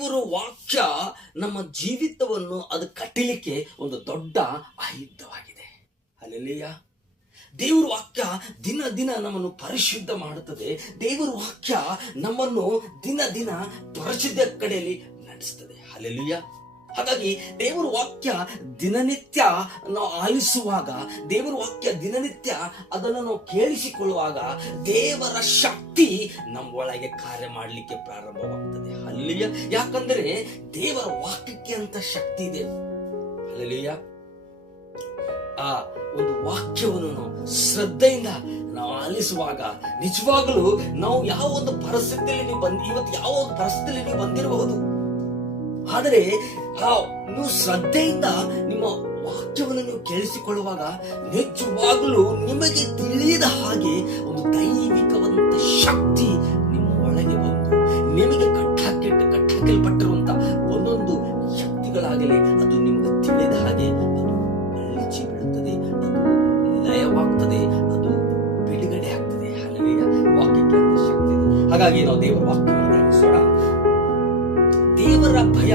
ದೇವರ ವಾಕ್ಯ ನಮ್ಮ ಜೀವಿತವನ್ನು ಅದು ಕಟ್ಟಲಿಕ್ಕೆ ಒಂದು ದೊಡ್ಡ ಆಯುಧವಾಗಿದೆ. ಹಲ್ಲೆಲೂಯ. ದೇವರ ವಾಕ್ಯ ದಿನ ದಿನ ನಮ್ಮನ್ನು ಪರಿಶುದ್ಧ ಮಾಡುತ್ತದೆ. ದೇವರ ವಾಕ್ಯ ನಮ್ಮನ್ನು ದಿನ ದಿನ ಪರಿಶುದ್ಧ ಕಡೆಯಲ್ಲಿ ನಡೆಸ್ತದೆ. ಹಲ್ಲೆಲೂಯ. ಹಾಗಾಗಿ ದೇವರ ವಾಕ್ಯ ದಿನನಿತ್ಯ ನಾವು ಆಲಿಸುವಾಗ, ದೇವರ ವಾಕ್ಯ ದಿನನಿತ್ಯ ಅದನ್ನು ನಾವು ಕೇಳಿಸಿಕೊಳ್ಳುವಾಗ ದೇವರ ಶಕ್ತಿ ನಮ್ಮ ಒಳಗೆ ಕಾರ್ಯ ಮಾಡಲಿಕ್ಕೆ ಪ್ರಾರಂಭವಾಗ್ತದೆ. ಹಲ್ಲೆಲೂಯ. ಯಾಕಂದ್ರೆ ದೇವರ ವಾಕ್ಯಕ್ಕೆ ಅಂತ ಶಕ್ತಿ ಇದೆ. ಹಲ್ಲೆಲೂಯ. ಆ ಒಂದು ವಾಕ್ಯವನ್ನು ನಾವು ಶ್ರದ್ಧೆಯಿಂದ ನಾವು ಆಲಿಸುವಾಗ ನಿಜವಾಗಲೂ ನಾವು ಯಾವ ಒಂದು ಪರಿಸ್ಥಿತಿಯಲ್ಲಿ ಇವತ್ತು ಯಾವ ಒಂದು ಪರಿಸ್ಥಿತಿಯಲ್ಲಿ ನೀವು ಬಂದಿರಬಹುದು, ಆದರೆ ನೀವು ಶ್ರದ್ಧೆಯಿಂದ ನಿಮ್ಮ ವಾಕ್ಯವನ್ನು ನೀವು ಕೇಳಿಸಿಕೊಳ್ಳುವಾಗ ನಿಜವಾಗಲೂ ನಿಮಗೆ ತಿಳಿದ ಹಾಗೆ ಒಂದು ದೈವಿಕವಂತ ಶಕ್ತಿ ನಿಮ್ಮ ಒಳಗೆ ಬಂದು ನಿಮಗೆ ಕಟ್ಟಾಕಲ್ಪಟ್ಟಿರುವಂತ ಒಂದೊಂದು ಶಕ್ತಿಗಳಾಗಲಿ ಅದು ನಿಮಗೆ ತಿಳಿದ ಹಾಗೆ ಅದು ಕಳಚಿ ಬೀಳುತ್ತದೆ, ಅದು ಲಯವಾಗ್ತದೆ, ಅದು ಬಿಡುಗಡೆ ಆಗ್ತದೆ. ಹಲ್ಲೆಲೂಯ. ವಾಕ್ಯಕ್ಕೆ ಅಂತ ಶಕ್ತಿ ಇದೆ. ಹಾಗಾಗಿ ನಾವು ದೇವರ ವಾಕ್ಯವನ್ನು ಧ್ಯಾನಿಸೋಣ. ದೇವರ ಭಯ